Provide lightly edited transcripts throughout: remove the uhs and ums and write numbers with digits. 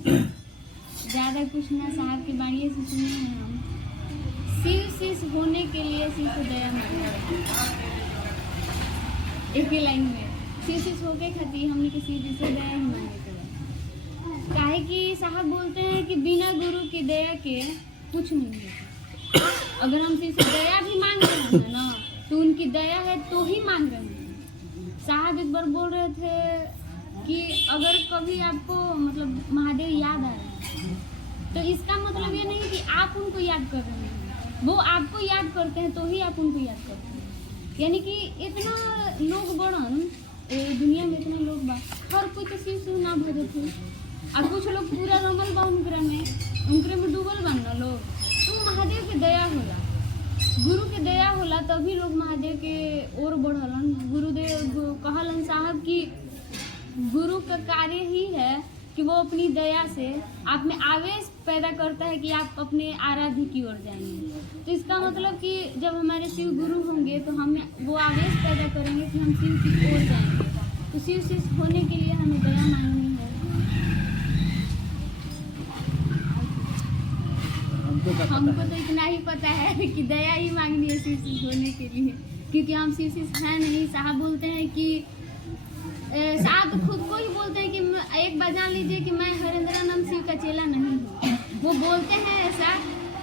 ज़्यादा कुछ ना साहब की बाणिए से सुने हैं हम। शिव शिष्य होने के लिए शिव से दया मांगे, एक ही लाइन में शिव शिष्य होके खाती हमने किसी से दया ही मांगे के। काहे कि साहब बोलते हैं कि बिना गुरु की दया के कुछ नहीं है। अगर हम शिव से दया भी मांग रहे हैं ना तो उनकी दया है तो ही मांग रहे हैं। साहब एक बार बोल रहे थे कि अगर कभी आपको मतलब महादेव याद आ रहे हैं तो इसका मतलब ये नहीं कि आप उनको याद कर रहे हैं, वो आपको याद करते हैं तो ही आप उनको याद करते हैं। यानी कि इतना लोग बढ़न दुनिया में, इतने लोग बा, हर कोई तो शिव शिव ना भजे थे और कुछ लोग पूरा रमल बा उनकरे में डूबल बन ना लोग। तो महादेव के दया होला, गुरु के दया होला तभी लोग महादेव के ओर बढ़लन। गुरुदेव कहलन साहब कि गुरु का कार्य ही है कि वो अपनी दया से आप में आवेश पैदा करता है कि आप अपने आराध्य की ओर जाएंगे। तो इसका मतलब कि जब हमारे शिव गुरु होंगे तो हमें वो आवेश पैदा करेंगे कि हम शिव की ओर जाएंगे। तो शिव शिष्य होने के लिए हमें दया मांगनी है। हमको तो इतना ही पता है कि दया ही मांगनी है शिव शिष्य होने के लिए, क्योंकि हम शिव शिष्य हैं नहीं। साहब बोलते हैं कि साहब तो खुद को ही बोलते हैं कि एक बार जान लीजिए कि मैं हरेंद्रानंद शिव का चेला नहीं हूँ। वो बोलते हैं ऐसा,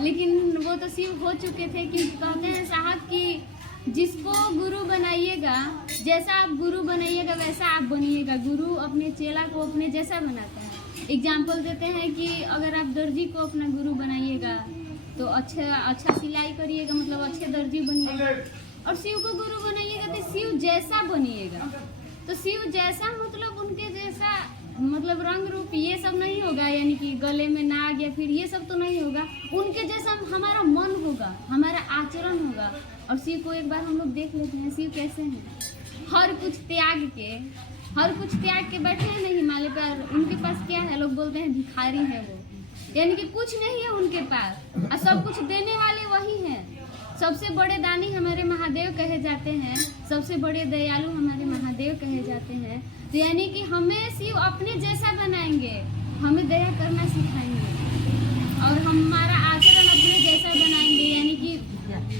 लेकिन वो तो शिव हो चुके थे। कि कहते हैं साहब कि जिसको गुरु बनाइएगा, जैसा आप गुरु बनाइएगा वैसा आप बनिएगा। गुरु अपने चेला को अपने जैसा बनाता है। एग्जाम्पल देते हैं कि अगर आप दर्जी को अपना गुरु बनाइएगा तो अच्छा सिलाई करिएगा, मतलब अच्छे दर्जी बनिएगा। और शिव को गुरु बनाइएगा तो शिव जैसा बनिएगा। तो शिव जैसा मतलब उनके जैसा, मतलब रंग रूप ये सब नहीं होगा, यानी कि गले में नाग या फिर ये सब तो नहीं होगा। उनके जैसा हमारा मन होगा, हमारा आचरण होगा। और शिव को एक बार हम लोग देख लेते हैं शिव कैसे हैं। हर कुछ त्याग के बैठे हैं ना हिमालय पर। उनके पास क्या है? लोग बोलते हैं भिखारी है वो, यानी कि कुछ नहीं है उनके पास और सब कुछ देने वाले वही हैं। सबसे बड़े दानी हमारे महादेव कहे जाते हैं, सबसे बड़े दयालु हमारे महादेव कहे जाते हैं। तो यानी कि हमें शिव अपने जैसा बनाएंगे, हमें दया करना सिखाएंगे और हमारा आचरण अपने जैसा बनाएंगे। यानी कि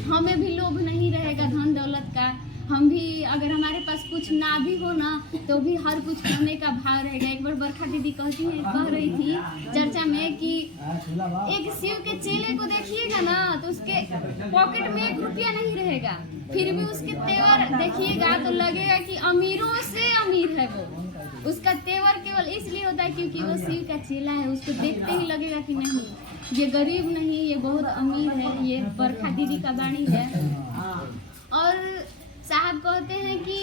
हमें भी लोभ नहीं रहेगा धन दौलत का। हम भी अगर हमारे पास कुछ ना भी हो ना तो भी हर कुछ होने का भाव रहेगा। एक बार बरखा दीदी कह रही थी चर्चा में कि एक शिव के चेले को देखिएगा ना तो उसके पॉकेट में 1 रुपया नहीं रहेगा, फिर भी उसके तेवर देखिएगा तो लगेगा कि अमीरों से अमीर है वो। उसका तेवर केवल इसलिए होता है क्योंकि वो शिव का चेला है। उसको देखते ही लगेगा कि नहीं ये गरीब नहीं, ये बहुत अमीर है। ये बरखा दीदी का वाणी है। और साहब कहते हैं कि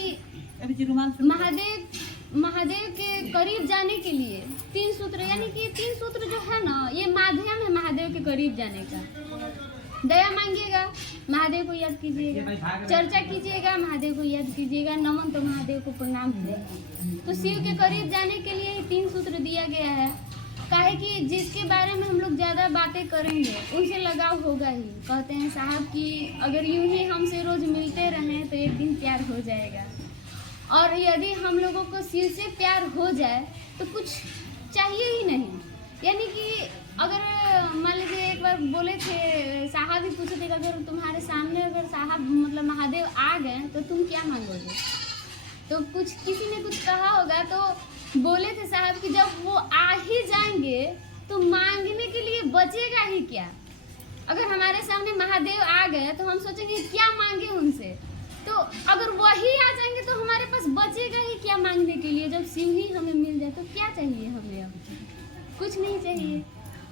महादेव के करीब जाने के लिए 3 सूत्र, यानी कि 3 सूत्र जो है ना ये माध्यम है महादेव के करीब जाने का। दया मांगिएगा, महादेव को याद कीजिएगा, चर्चा कीजिएगा, महादेव को याद कीजिएगा, नमन तो महादेव को प्रणाम है। तो शिव के करीब जाने के लिए 3 सूत्र दिया गया है। काहे कि जिसके बारे में हम लोग ज़्यादा बातें करेंगे उनसे लगाव होगा ही। कहते हैं साहब कि अगर यूं ही हमसे रोज़ मिलते रहें तो एक दिन प्यार हो जाएगा। और यदि हम लोगों को शिव से प्यार हो जाए तो कुछ चाहिए ही नहीं। यानी कि अगर मान लीजिए एक बार बोले थे साहब ही पूछे थे कि अगर तुम्हारे सामने अगर साहब मतलब महादेव आ गए तो तुम क्या मांगोगे? तो कुछ किसी ने कुछ कहा होगा तो बोले थे साहब कि जब वो आ ही जाएंगे तो मांगने के लिए बचेगा ही क्या। अगर हमारे सामने महादेव आ गए तो हम सोचेंगे क्या मांगे उनसे। तो अगर वही आ जाएंगे तो हमारे पास बचेगा ही क्या मांगने के लिए। जब शिव ही हमें मिल जाए तो क्या चाहिए हमें? अब कुछ नहीं चाहिए।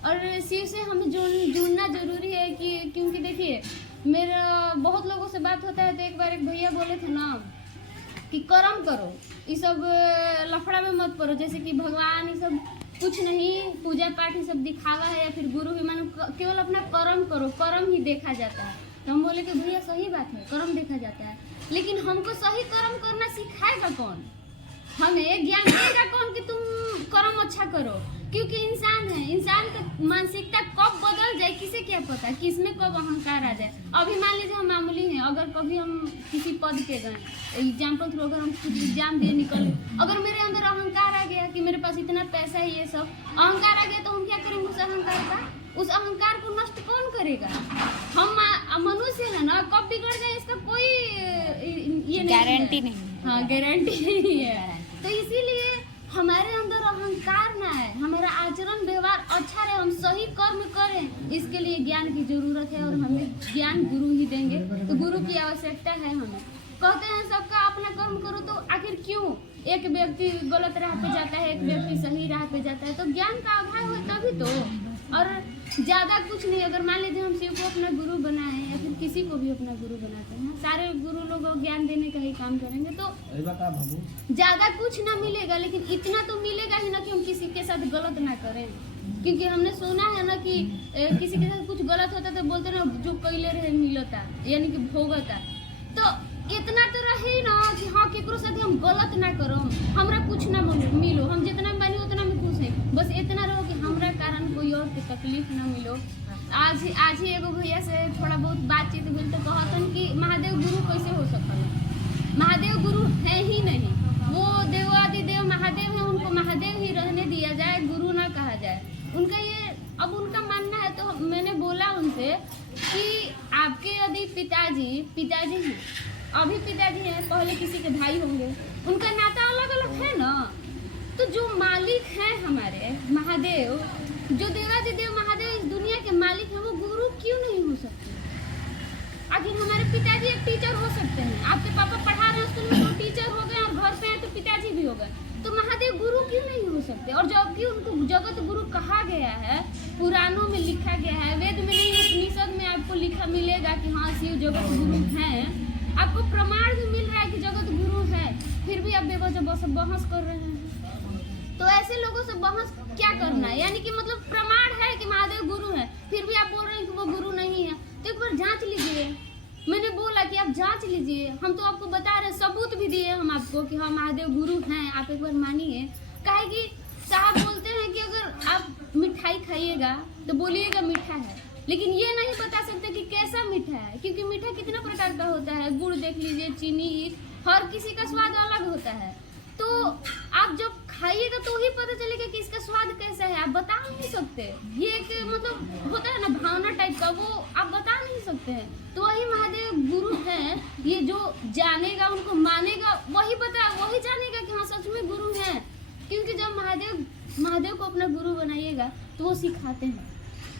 और शिव से हमें जुड़ना जरूरी है क्योंकि देखिए मेरा बहुत लोगों से बात होता है तो एक बार एक भैया बोले थे ना कि कर्म करो, ये सब लफड़ा में मत पड़ो। जैसे कि भगवान ये सब कुछ नहीं, पूजा पाठ ये सब दिखावा है या फिर गुरु भी मानो, केवल अपना कर्म करो, कर्म ही देखा जाता है। तो हम बोले कि भैया सही बात है, कर्म देखा जाता है, लेकिन हमको सही कर्म करना सिखाएगा कौन? हमें ज्ञान देगा कौन कि तुम कर्म अच्छा करो? क्योंकि इंसान है, इंसान का मानसिकता कब बदल जाए किसे क्या पता किसमें कब अहंकार आ जाए। अभी मान लीजिए हम मामूली हैं, अगर कभी हम किसी पद पे गए, एग्जाम्पल थ्रू अगर हम कुछ एग्जाम दिए निकले, अगर मेरे अंदर अहंकार आ गया कि मेरे पास इतना पैसा है, ये सब अहंकार आ गया, तो हम क्या करेंगे उस अहंकार का? उस अहंकार को नष्ट कौन करेगा? हम मनुष्य है ना, कब बिगड़ जाए इसका कोई ये गारंटी नहीं। हाँ, गारंटी नहीं है। तो इसीलिए हमारे अंदर अहंकार ना है, हमारा आचरण व्यवहार अच्छा रहे, हम सही कर्म करें, इसके लिए ज्ञान की जरूरत है और हमें ज्ञान गुरु ही देंगे। तो गुरु की आवश्यकता है हमें। कहते हैं सबका अपना कर्म करो, तो आखिर क्यों एक व्यक्ति गलत राह पे जाता है, एक व्यक्ति सही राह पे जाता है? तो ज्ञान का अभाव है तभी तो। और ज्यादा कुछ नहीं, अगर मान लीजिए हम शिव को अपना गुरु बनाए या फिर किसी को भी अपना गुरु बनाते हैं, सारे गुरु लोग ज्ञान देने का ही काम करेंगे, तो ज्यादा कुछ ना मिलेगा, लेकिन इतना तो मिलेगा ही ना कि हम किसी के साथ गलत ना करें। क्योंकि हमने सुना है ना कि किसी के साथ कुछ गलत होता तो बोलते ना जो कैले रहे मिलता, यानी कि भोगता। तो इतना तो रहे ना कि हाँ केकरो साथ हम गलत ना करो, हमरा कुछ ना मिलो, हम जितना बनी उतना में खुश है, बस इतना रहो कि हमरा कारण कोई और के तकलीफ ना मिलो। आज ही एगो भैया से थोड़ा बहुत बातचीत हुई तो कहतन कि महादेव गुरु कैसे हो सकता है? महादेव गुरु है ही नहीं, वो देवादि देव महादेव है, उनको महादेव ही रहने दिया जाए, गुरु ना कहा जाए। उनका ये अब उनका मानना है। तो मैंने बोला उनसे कि आपके यदि पिताजी हैं, अभी पिताजी हैं, पहले किसी के भाई होंगे, उनका नाता अलग अलग है ना। तो जो मालिक हैं हमारे महादेव, जो देवादिदेव महादेव इस दुनिया के मालिक हैं, वो गुरु क्यों नहीं हो सकते? आखिर हमारे पिताजी एक टीचर हो सकते हैं, आपके पापा पढ़ा रहे हैं स्कूल में तो टीचर हो गए, और घर पे हैं तो पिताजी भी हो गए, तो महादेव गुरु क्यों नहीं हो सकते? और जबकि उनको जगत गुरु कहा गया है, पुराणों में लिखा गया है, वेद में नहीं उपनिषद में आपको लिखा मिलेगा कि हाँ शिव जगत गुरु हैं, आपको प्रमाण भी मिल रहा है कि जगत गुरु है, फिर भी आप बेवजह बहस कर रहे हैं। तो ऐसे लोगों से बहस क्या करना है? यानी कि मतलब प्रमाण है कि महादेव गुरु है, फिर भी आप बोल रहे हैं कि वो गुरु नहीं है। तो एक बार जांच लीजिए। मैंने बोला कि आप जांच लीजिए, हम तो आपको बता रहे, सबूत भी दिए हम आपको कि हाँ महादेव गुरु हैं, आप एक बार मानिए। काहे कि साहब बोलते हैं कि अगर आप मिठाई खाइएगा तो बोलिएगा मीठा है, लेकिन ये नहीं बता सकते कि कैसा मीठा है, क्योंकि मीठा कितना प्रकार का होता है। गुड़ देख लीजिए, चीनी, हर किसी का स्वाद अलग होता है। तो आप जब खाइएगा तो ही पता चलेगा कि इसका स्वाद कैसा है, आप बता नहीं सकते। ये एक मतलब होता है ना भावना टाइप का, वो आप बता नहीं सकते हैं। तो वही महादेव गुरु हैं, ये जो जानेगा उनको मानेगा वही जानेगा कि हाँ सच में गुरु हैं। क्योंकि जब महादेव को अपना गुरु बनाइएगा तो वो सिखाते हैं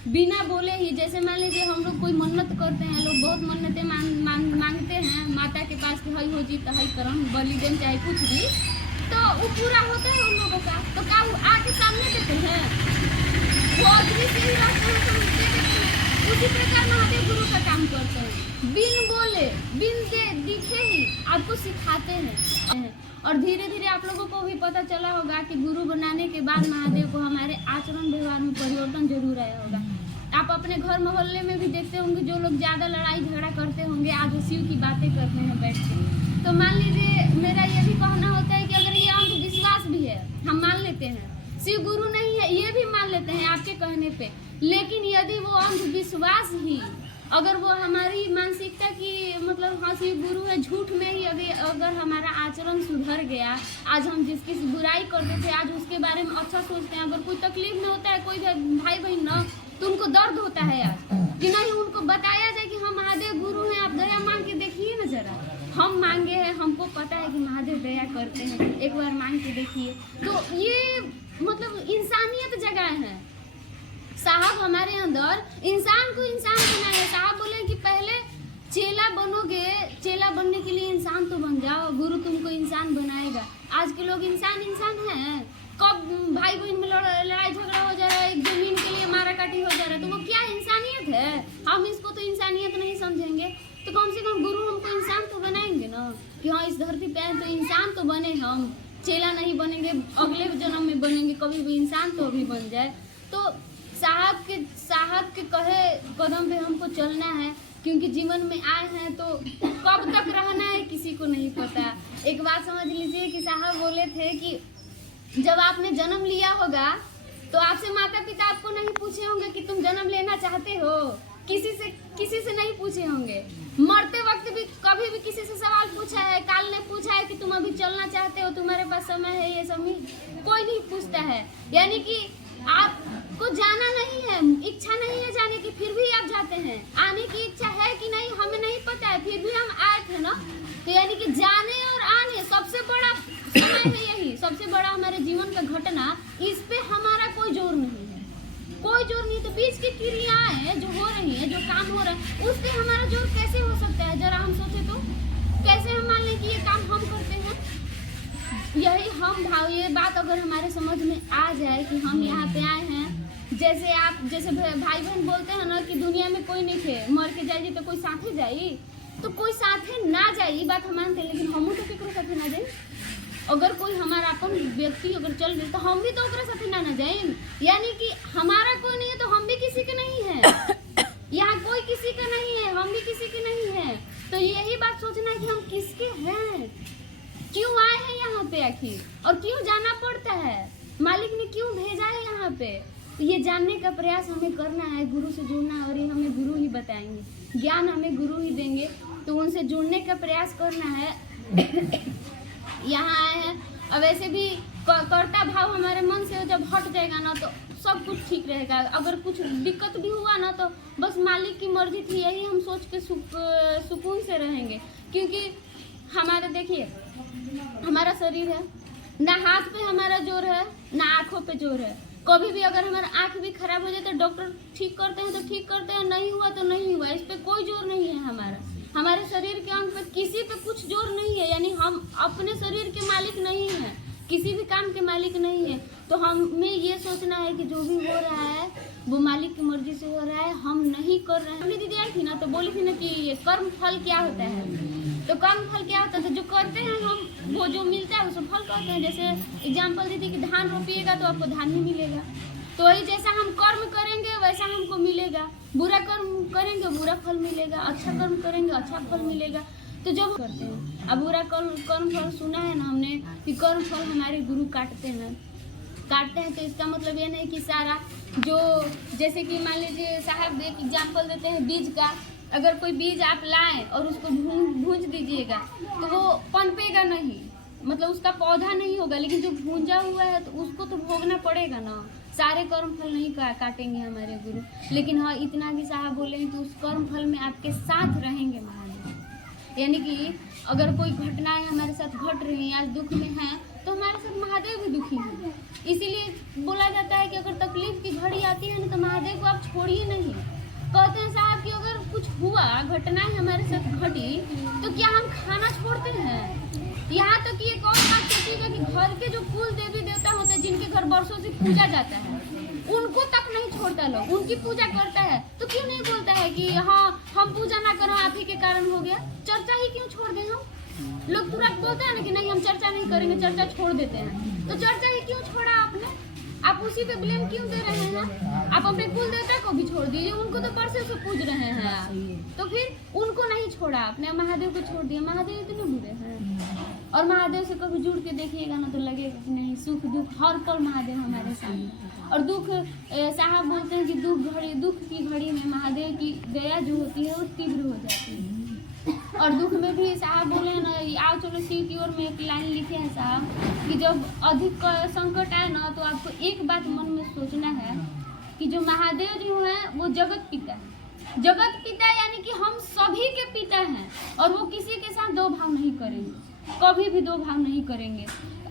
बिना बोले ही। जैसे मान लीजिए हम लोग कोई मन्नत करते हैं, लोग बहुत मन्नतें मांगते हैं माता के पास कि हई हो जी तो हई करम बलिदान चाहे कुछ भी, तो वो पूरा होता है उन लोगों का। तो क्या वो आके सामने देते हैं, वो आदमी से ही रहते हैं तो दे देते हैं। उसी प्रकार महादेव गुरु का काम करते हैं, बिन बोले बिन दिखे ही आपको सिखाते हैं। और धीरे धीरे आप लोगों को भी पता चला होगा कि गुरु बनाने के बाद महादेव को हमारे आचरण व्यवहार में परिवर्तन जरूर आया होगा। आप अपने घर मोहल्ले में भी देखते होंगे, जो लोग ज़्यादा लड़ाई झगड़ा करते होंगे आज शिव की बातें करते हैं बैठ के। तो मान लीजिए मेरा ये भी कहना होता है कि अगर ये अंधविश्वास भी है, हम मान लेते हैं शिव गुरु नहीं है, ये भी मान लेते हैं आपके कहने पे, लेकिन यदि वो अंधविश्वास ही अगर वो हमारी मानसिकता की मतलब हाँ शिव गुरु है, झूठ में ही अगर हमारा आचरण सुधर गया, आज हम जिसकी बुराई करते थे आज उसके बारे में अच्छा सोचते हैं, अगर कोई तकलीफ में होता है कोई भाई बहन ना, तो उनको दर्द होता है आज कि नहीं उनको बताया जाए कि हम महादेव गुरु हैं, आप दया मांग के देखिए ना जरा। हम मांगे हैं, हमको पता है कि महादेव दया करते हैं, एक बार मांग के देखिए। तो ये मतलब इंसानियत जगाए हैं साहब हमारे अंदर, इंसान को इंसान बनाए। साहब बोले कि पहले चेला बनोगे, चेला बनने के लिए इंसान तो बन जाओ, गुरु तुमको इंसान बनाएगा। आज के लोग इंसान हैं, कब भाई बहन में लड़ाई झगड़ा हो जा रहा है, एक जमीन के लिए मारा काटी हो जा रहा है, तो वो क्या इंसानियत है? हम इसको तो इंसानियत नहीं समझेंगे। तो कम से कम गुरु हमको इंसान तो बनाएंगे ना, कि हाँ इस धरती पे हैं तो इंसान तो बने, हम चेला नहीं बनेंगे, अगले जन्म में बनेंगे, कभी भी इंसान तो अभी बन जाए। तो साहब के कहे कदम पे हमको चलना है, क्योंकि जीवन में आए हैं तो कब तक रहना है किसी को नहीं पता। एक बात समझ लीजिए कि साहब बोले थे कि जब आपने जन्म लिया होगा तो आपसे माता पिता आपको नहीं पूछे होंगे कि तुम जन्म लेना चाहते हो, किसी से नहीं पूछे होंगे। मरते वक्त भी कभी भी किसी से सवाल पूछा है? काल ने पूछा है कि तुम अभी चलना चाहते हो, तुम्हारे पास समय है? ये सब कोई नहीं पूछता है। यानी कि आपको जाना नहीं है, इच्छा नहीं है जाने की, फिर भी आप जाते हैं। आने की इच्छा है कि नहीं हमें नहीं पता है, फिर भी हम आए थे ना। तो यानी कि जाने और आने सबसे बड़ा समय है यही, सबसे बड़ा हमारे जीवन का घटना। इस पे हमारा कोई जोर नहीं है, कोई जोर नहीं। तो बीच की क्रियाएं जो हो रही है, जो काम हो रहा है, उस पे हमारा जोर कैसे हो सकता है? जरा हम सोचे तो कैसे हम मान लें कि ये काम हम करते हैं। यही हम भाव, ये बात अगर हमारे समझ में आ जाए कि हम यहाँ पे आए हैं, जैसे भाई बहन बोलते हैं ना कि दुनिया में कोई नहीं थे, मर के जाइए तो कोई साथे जाई, तो कोई साथे ना जाए ये बात हम मानते हैं, लेकिन हमू तो केकरो साथे ना जाए। अगर कोई हमारा अपन व्यक्ति अगर चल रहे तो हम भी तो ओकरा साथे ना जाए। यानी कि हमारा कोई नहीं है तो हम भी किसी के नहीं है, यहाँ कोई किसी का नहीं है, हम भी किसी के नहीं है। तो यही बात सोचना कि हम किसके हैं, क्यों आए हैं यहाँ पे आखिर, और क्यों जाना पड़ता है, मालिक ने क्यों भेजा है यहाँ पे। ये जानने का प्रयास हमें करना है, गुरु से जुड़ना है, और ये हमें गुरु ही बताएंगे, ज्ञान हमें गुरु ही देंगे। तो उनसे जुड़ने का प्रयास करना है। यहाँ आए हैं, और वैसे भी कर्ता भाव हमारे मन से जब हट जाएगा ना तो सब कुछ ठीक रहेगा। अगर कुछ दिक्कत भी हुआ ना तो बस मालिक की मर्जी थी, यही हम सोच के सुकून से रहेंगे। क्योंकि हमारे देखिए, हमारा शरीर है ना, हाथ पे हमारा जोर है ना आँखों पे जोर है। कभी भी अगर हमारा आँख भी खराब हो जाए तो डॉक्टर ठीक करते हैं तो ठीक करते हैं, नहीं हुआ तो नहीं हुआ, इस पे कोई जोर नहीं है हमारा। हमारे शरीर के अंग पे किसी पे कुछ जोर नहीं है। यानी हम अपने शरीर के मालिक नहीं हैं, किसी भी काम के मालिक नहीं है। तो हमें ये सोचना है कि जो भी हो रहा है वो मालिक की मर्जी से हो रहा है, हम नहीं कर रहे हैं। अपनी दीदी आई थी ना तो बोली थी ना कि ये कर्म फल क्या होता है। तो कर्म फल क्या होता है, तो जो करते हैं हम, वो जो मिलता है उसको फल कहते हैं। जैसे एग्जाम्पल दी थी कि धान रोपिएगा तो आपको धान ही मिलेगा। तो वही जैसा हम कर्म करेंगे वैसा हमको मिलेगा। बुरा कर्म करेंगे बुरा फल मिलेगा, अच्छा कर्म करेंगे अच्छा फल मिलेगा। तो जब करते हैं, अब बुरा कर्म फल सुना है ना हमने कि कर्म फल हमारे गुरु काटते हैं। तो इसका मतलब ये नहीं कि सारा जो, जैसे कि मान लीजिए साहब एक एग्जाम्पल देते हैं बीज का। अगर कोई बीज आप लाएं और उसको भूंज दीजिएगा तो वो पनपेगा नहीं, मतलब उसका पौधा नहीं होगा। लेकिन जो भूंजा हुआ है तो उसको तो भोगना पड़ेगा ना। सारे कर्म फल नहीं काटेंगे हमारे गुरु, लेकिन हाँ इतना भी साहब बोले हैं कि उस कर्म फल में आपके साथ रहेंगे महादेव। यानी कि अगर कोई घटनाएं हमारे साथ घट रही हैं, आज दुख में हैं, तो हमारे साथ महादेव भी दुखी हैं। इसीलिए बोला जाता है कि अगर तकलीफ की घड़ी आती है ना तो महादेव को आप छोड़िए नहीं। कहते हैं साहब कि अगर कुछ हुआ, घटनाएं हमारे साथ घटी, तो क्या हम खाना छोड़ते हैं? यहाँ तक कि एक और बात सोचिएगा कि घर के जो कुल देवी देवता होते हैं, जिनके घर वर्षों से पूजा जाता है, उनको तक नहीं छोड़ता लोग, उनकी पूजा करता है। तो क्यों नहीं बोलता है कि हाँ हम पूजा ना करो, आप ही के कारण हो गया। चर्चा ही क्यों छोड़ दें हम? लोग तुरंत बोलते हैं ना कि नहीं हम चर्चा नहीं करेंगे, चर्चा छोड़ देते हैं। तो चर्चा ही क्यों छोड़ा आपने? आप उसी पे ब्लेम क्यों दे रहे हैं? आप अपने कुल देवता को भी छोड़ दीजिए, उनको तो बरसे से पूज रहे हैं आप। तो फिर उनको नहीं छोड़ा आपने, महादेव को छोड़ दिया। महादेव इतने बुरे हैं। और महादेव से कभी जुड़ के देखिएगा ना तो लगेगा कि नहीं, सुख दुख हर पल महादेव हमारे सामने। और दुख, साहब बोलते हैं कि दुख की घड़ी में महादेव की दया जो होती है वो तीव्र हो जाती है। और दुख में भी साहब बोले हैं ना, आओ चलो शिव की ओर में एक लाइन लिखे हैं साहब कि जब अधिक संकट आए ना तो आपको एक बात मन में सोचना है कि जो महादेव जी हैं वो जगत पिता है। जगत पिता यानी कि हम सभी के पिता हैं, और वो किसी के साथ दो भाव नहीं करेंगे, कभी भी दो भाव नहीं करेंगे।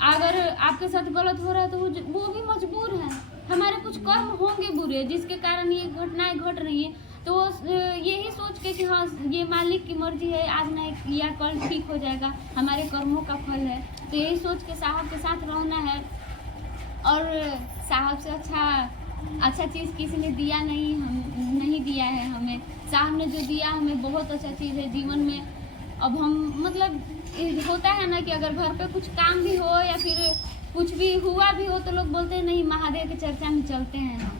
अगर आपके साथ गलत हो रहा है तो वो भी मजबूर है। हमारे कुछ कर्म होंगे बुरे जिसके कारण ये घटनाएं घट रही है, तो यही सोच के कि हाँ ये मालिक की मर्जी है, आज ना या कल ठीक हो जाएगा, हमारे कर्मों का फल है। तो यही सोच के साहब के साथ रहना है। और साहब से अच्छा चीज़ किसी ने दिया नहीं दिया है हमें। साहब ने जो दिया हमें बहुत अच्छा चीज़ है जीवन में। अब हम मतलब होता है ना कि अगर घर पे कुछ काम भी हो या फिर कुछ भी हुआ भी हो तो लोग बोलते हैं नहीं महादेव की चर्चा में चलते हैं हम।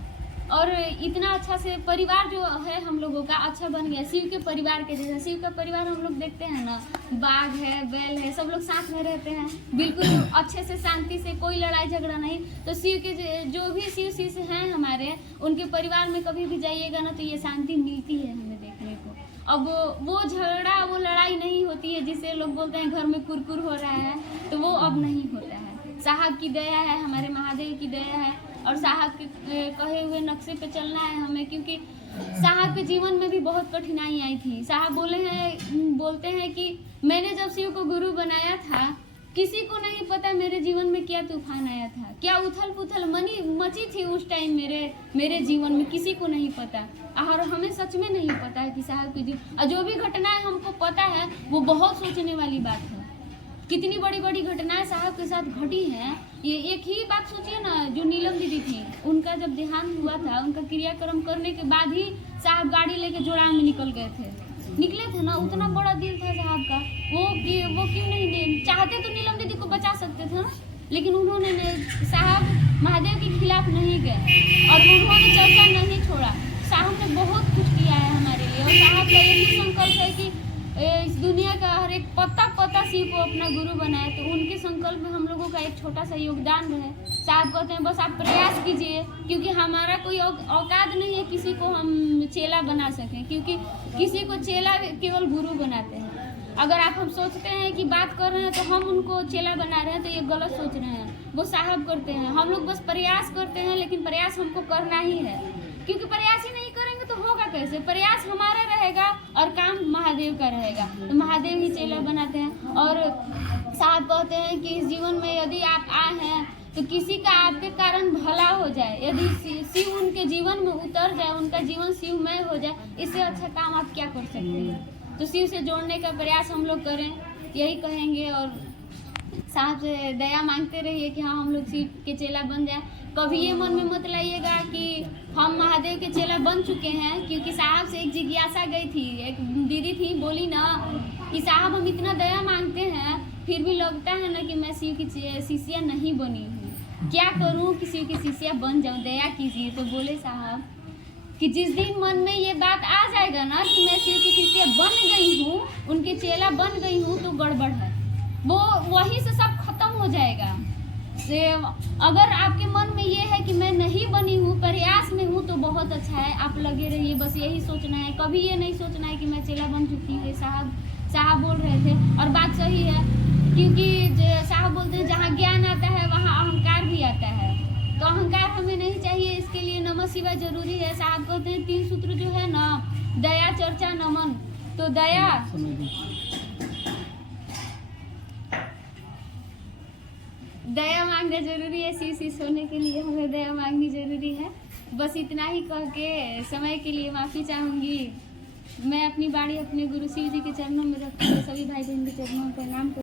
और इतना अच्छा से परिवार जो है हम लोगों का अच्छा बन गया, शिव के परिवार के जैसा। शिव का परिवार हम लोग देखते हैं ना, बाघ है, बैल है, सब लोग साथ में रहते हैं, बिल्कुल अच्छे से शांति से, कोई लड़ाई झगड़ा नहीं। तो शिव के जो भी शिव शिष्य हैं हमारे, उनके परिवार में कभी भी जाइएगा ना तो ये शांति मिलती है हमें देखने को। अब वो झगड़ा, वो लड़ाई नहीं होती है जिससे लोग बोलते हैं घर में कुरकुर हो रहा है, तो वो अब नहीं होता है। साहब की दया है, हमारे महादेव की दया है, और साहब के कहे हुए नक्शे पे चलना है हमें, क्योंकि साहब के जीवन में भी बहुत कठिनाई आई थी। साहब बोलते हैं कि मैंने जब शिव को गुरु बनाया था, किसी को नहीं पता मेरे जीवन में क्या तूफान आया था, क्या उथल पुथल मची थी उस टाइम मेरे जीवन में, किसी को नहीं पता। और हमें सच में नहीं पता है कि साहब की जो भी घटनाएं हमको पता है वो बहुत सोचने वाली बात है। कितनी बड़ी बड़ी घटनाएं साहब के साथ घटी हैं। ये एक ही बात सोचिए ना, जो नीलम दीदी थी, उनका जब देहांत हुआ था, उनका क्रियाक्रम करने के बाद ही साहब गाड़ी लेके जोड़ाम में निकले थे ना। उतना बड़ा दिल था साहब का, वो क्यों नहीं चाहते तो नीलम दीदी को बचा सकते थे ना, लेकिन उन्होंने साहब महादेव के खिलाफ नहीं गए और उन्होंने चर्चा नहीं छोड़ा। साहब ने बहुत कुछ किया है हमारे लिए, और साहब का एक ही संकल्प है कि इस दुनिया का हर एक पत्ता शिव को अपना गुरु बनाए। तो उनके संकल्प में हम लोगों का एक छोटा सा योगदान रहे। साहब कहते हैं बस आप प्रयास कीजिए, क्योंकि हमारा कोई औकात नहीं है किसी को हम चेला बना सकें, क्योंकि किसी को चेला केवल गुरु बनाते हैं। अगर हम सोचते हैं कि बात कर रहे हैं तो हम उनको चेला बना रहे हैं, तो ये गलत सोच रहे हैं। वो साहब करते हैं, हम लोग बस प्रयास करते हैं, लेकिन प्रयास हमको करना ही है, क्योंकि प्रयास ही नहीं करेंगे तो होगा कैसे। प्रयास हमारा रहेगा और काम महादेव का रहेगा, तो महादेव ही चेला बनाते हैं। और साहब कहते हैं कि इस जीवन में यदि आप आए हैं तो किसी का आपके कारण भला हो जाए, यदि शिव उनके जीवन में उतर जाए, उनका जीवन शिवमय हो जाए, इससे अच्छा काम आप क्या कर सकते हैं। तो शिव से जोड़ने का प्रयास हम लोग करें, यही कहेंगे। और साहब से दया मांगते रहिए कि हाँ हम लोग शिव के चेला बन जाए। कभी ये मन में मत लाइएगा कि हम महादेव के चेला बन चुके हैं, क्योंकि साहब से एक जिज्ञासा गई थी। एक दीदी थी, बोली ना कि साहब हम इतना दया मांगते हैं, फिर भी लगता है ना कि मैं शिव की शिष्या नहीं बनी हूँ, क्या करूँ कि शिव की शिष्या बन जाऊँ, दया कीजिए। तो बोले साहब कि जिस दिन मन में ये बात आ जाएगा ना कि मैं शिव की शिष्या बन गई हूँ, उनके चेला बन गई हूँ, तो गड़बड़ है, वो वहीं से सब खत्म हो जाएगा। अगर आपके मन में ये है कि मैं नहीं बनी हूँ, प्रयास में हूँ, तो बहुत अच्छा है, आप लगे रहिए, बस यही सोचना है। कभी ये नहीं सोचना है कि मैं चेला बन चुकी हूँ। साहब बोल रहे थे, और बात सही है, क्योंकि साहब बोलते हैं जहाँ ज्ञान आता है वहाँ अहंकार भी आता है, तो अहंकार हमें नहीं चाहिए। इसके लिए नमः शिवाय जरूरी है। साहब कहते हैं 3 सूत्र जो है ना, दया, चर्चा, नमन। तो दया मांगना जरूरी है। शिव होने के लिए हमें दया मांगनी जरूरी है। बस इतना ही कह के समय के लिए माफ़ी चाहूँगी। मैं अपनी बाणी अपने गुरु शिव जी के चरणों में रखती हूँ, सभी भाई बहन के चरणों में प्रणाम।